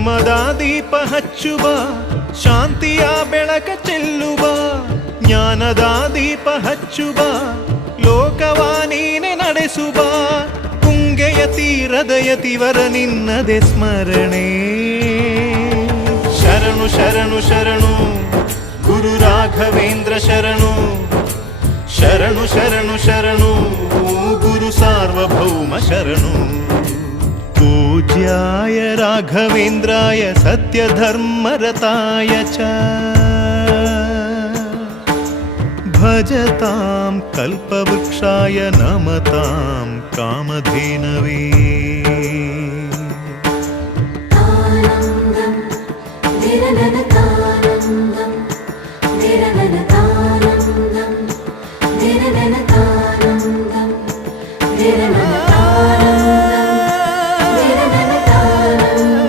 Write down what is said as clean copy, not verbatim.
ಧರ್ಮದ ದೀಪ ಹಚ್ಚುವ, ಶಾಂತಿಯ ಬೆಳಕ ಚೆಲ್ಲುವ, ಜ್ಞಾನದ ದೀಪ ಹಚ್ಚುವ, ಲೋಕವ ನೀನೆ ನಡೆಸುವ, ತುಂಗೆಯ ತೀರದ ಯತಿವರ ನಿನ್ನದೆ ಸ್ಮರಣೆ. ಶರಣು ಶರಣು ಶರಣು ಗುರು ರಾಘವೇಂದ್ರ ಶರಣು, ಶರಣು ಶರಣು ಶರಣು ಗುರು ಸಾರ್ವಭೌಮ ಶರಣು. पूज्याय राघवेन्द्राय सत्यधर्मरताय च भजतां कल्पवृक्षाय नमतां कामधेनवे. आनन्दं निरनन